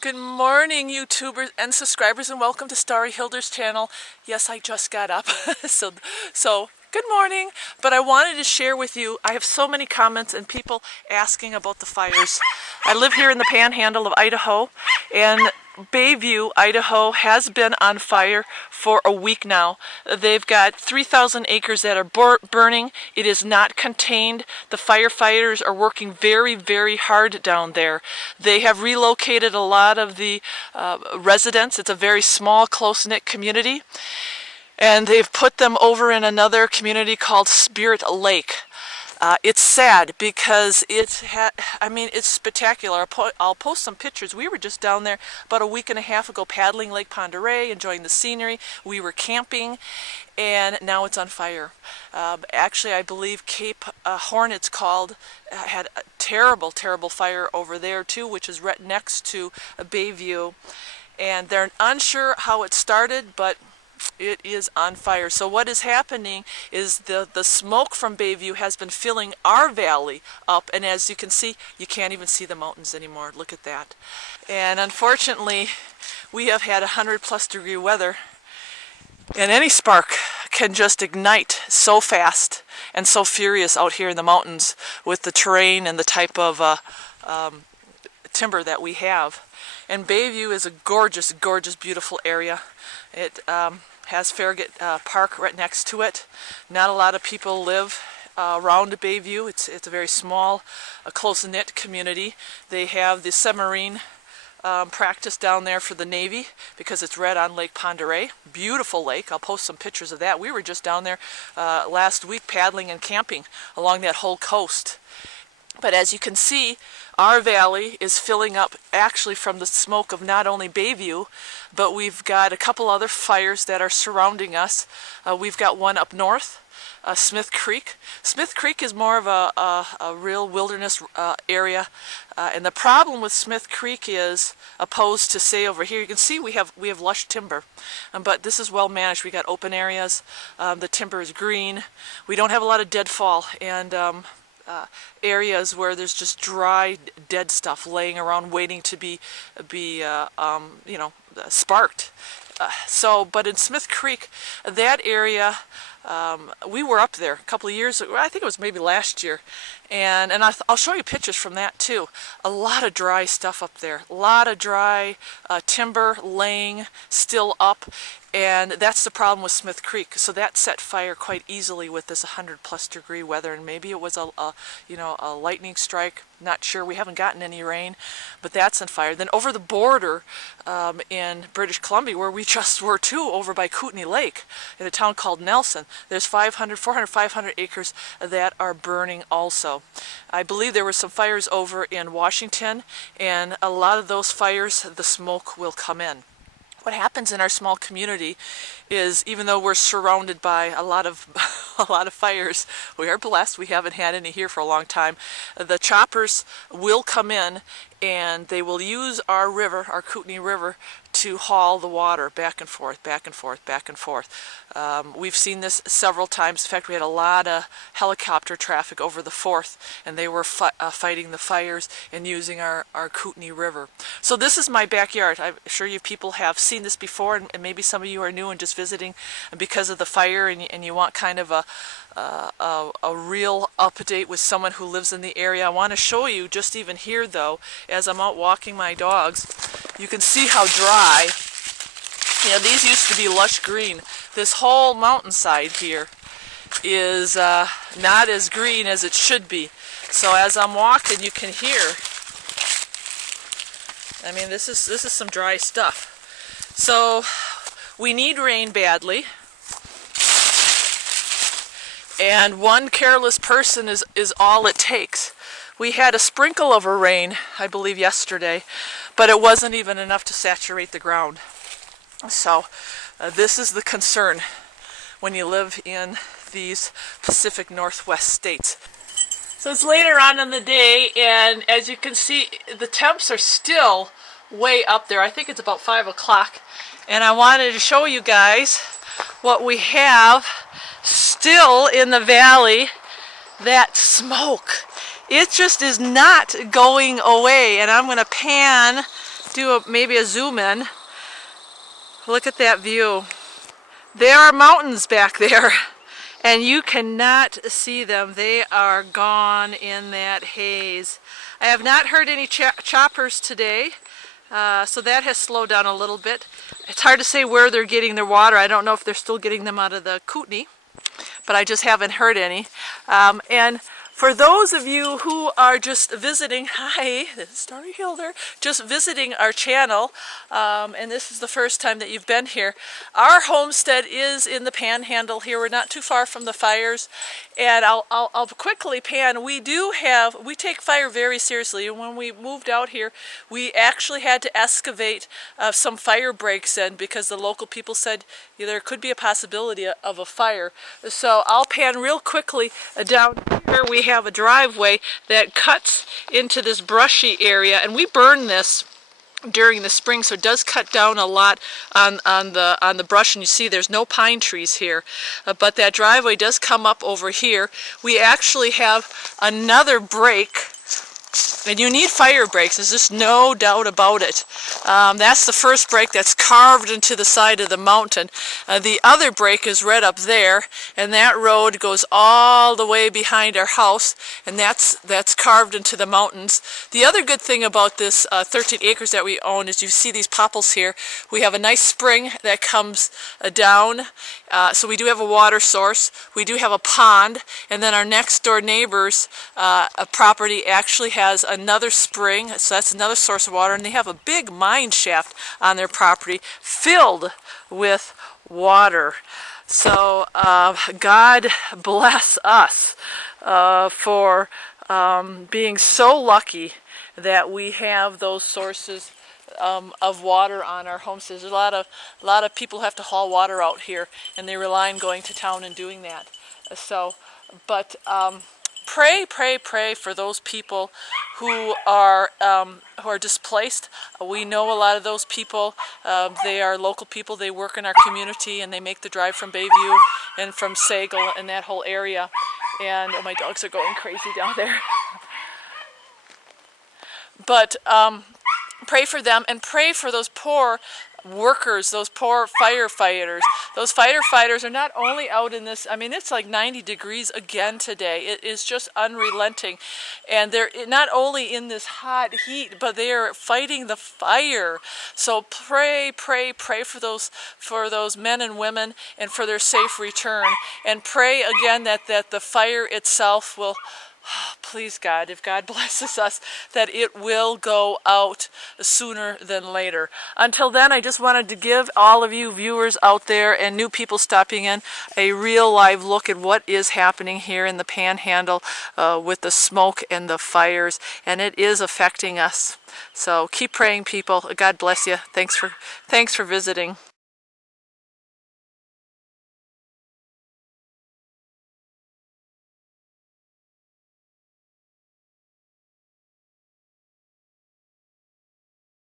Good morning, YouTubers and subscribers, and welcome to Starry Hilder's channel. Yes, I just got up, so good morning. But I wanted to share with you, I have so many comments and people asking about the fires. I live here in the panhandle of Idaho, and Bayview, Idaho has been on fire for a week now. They've got 3,000 acres that are burning. It is not contained. The firefighters are working very, very hard down there. They have relocated a lot of the residents. It's a very small, close-knit community. And they've put them over in another community called Spirit Lake. It's sad because it's spectacular. I'll post some pictures. We were just down there about a week and a half ago paddling Lake Pend Oreille, enjoying the scenery. We were camping, and now it's on fire. Actually, I believe Cape Horn, it's called, had a terrible, terrible fire over there too, which is right next to Bayview. And they're unsure how it started, but it is on fire. So what is happening is the smoke from Bayview has been filling our valley up, and as you can see, you can't even see the mountains anymore. Look at that. And unfortunately, we have had 100+ degree weather, and any spark can just ignite so fast and so furious out here in the mountains with the terrain and the type of timber that we have. And Bayview is a gorgeous, gorgeous, beautiful area. It has Farragut Park right next to it. Not a lot of people live around Bayview. It's a very small, close-knit community. They have the submarine practice down there for the Navy because it's right on Lake Pend Oreille. Beautiful lake. I'll post some pictures of that. We were just down there last week paddling and camping along that whole coast. But as you can see, our valley is filling up actually from the smoke of not only Bayview, but we've got a couple other fires that are surrounding us. We've got one up north, Smth Creek. Smth Creek is more of a real wilderness area, and the problem with Smth Creek is, opposed to say over here, you can see we have lush timber, but this is well managed. We got open areas. The timber is green. We don't have a lot of deadfall, and areas where there's just dry, dead stuff laying around waiting to be sparked. But in Smth Creek, that area, we were up there a couple of years ago. I think it was maybe last year, and I'll show you pictures from that too. A lot of dry stuff up there, a lot of dry timber laying still up, and that's the problem with Smth Creek. So that set fire quite easily with this 100+ degree weather, and maybe it was a lightning strike. Not sure. We haven't gotten any rain, but that's on fire. Then over the border in British Columbia, where we just were too, over by Kootenay Lake, in a town called Nelson, there's 500 acres that are burning also. I believe there were some fires over in Washington, and a lot of those fires, the smoke will come in. What happens in our small community is, even though we're surrounded by a lot of fires, we are blessed. We haven't had any here for a long time. The choppers will come in, and they will use our river, our Kootenay River, to haul the water back and forth, back and forth, back and forth. We've seen this several times. In fact, we had a lot of helicopter traffic over the 4th, and they were fighting the fires and using our Kootenay River. So this is my backyard. I'm sure you people have seen this before, and maybe some of you are new and just visiting because of the fire, and you want kind of a real update with someone who lives in the area. I want to show you, just even here though, as I'm out walking my dogs, you can see how dry. These used to be lush green. This whole mountainside here is not as green as it should be. So as I'm walking, you can hear, this is some dry stuff. So we need rain badly, and one careless person is all it takes. We had a sprinkle of rain, I believe yesterday, but it wasn't even enough to saturate the ground. So this is the concern when you live in these Pacific Northwest states. So it's later on in the day, and as you can see, the temps are still way up there. I think it's about 5 o'clock, and I wanted to show you guys what we have still in the valley. That smoke, it just is not going away. And I'm going to pan do maybe a zoom in. Look at that view. There are mountains back there, and you cannot see them. They are gone in that haze. I have not heard any choppers today, so that has slowed down a little bit. It's hard to say where they're getting their water. I don't know if they're still getting them out of the Kootenai, but I just haven't heard any. And for those of you who are just visiting, hi, this is Starry Hilder, just visiting our channel, and this is the first time that you've been here. Our homestead is in the Panhandle here. We're not too far from the fires, and I'll quickly pan. We take fire very seriously, and when we moved out here, we actually had to excavate some fire breaks in because the local people said there could be a possibility of a fire. So I'll pan real quickly down here. We have a driveway that cuts into this brushy area, and we burn this during the spring, so it does cut down a lot on the brush, and you see there's no pine trees here, but that driveway does come up over here. We actually have another break, and you need fire breaks, there's just no doubt about it. That's the first break that's carved into the side of the mountain. The other break is right up there, and that road goes all the way behind our house, and that's carved into the mountains. The other good thing about this 13 acres that we own is you see these popples here. We have a nice spring that comes down, so we do have a water source. We do have a pond, and then our next door neighbor's property actually has another spring, so that's another source of water, and they have a big mine shaft on their property filled with water. So God bless us for being so lucky that we have those sources of water on our homesteads. A lot of people have to haul water out here, and they rely on going to town and doing that. So, but pray for those people who are displaced. We know a lot of those people. They are local people. They work in our community, and they make the drive from Bayview and from Sagal and that whole area. And oh, my dogs are going crazy down there. But pray for them, and pray for those poor workers, those poor firefighters. Those firefighters are not only out in this, I mean, it's like 90 degrees again today. It is just unrelenting. And they're not only in this hot heat, but they are fighting the fire. So pray for those men and women, and for their safe return. And pray again that the fire itself will, please God, if God blesses us, that it will go out sooner than later. Until then, I just wanted to give all of you viewers out there and new people stopping in a real live look at what is happening here in the Panhandle with the smoke and the fires, and it is affecting us. So keep praying, people. God bless you. Thanks for visiting.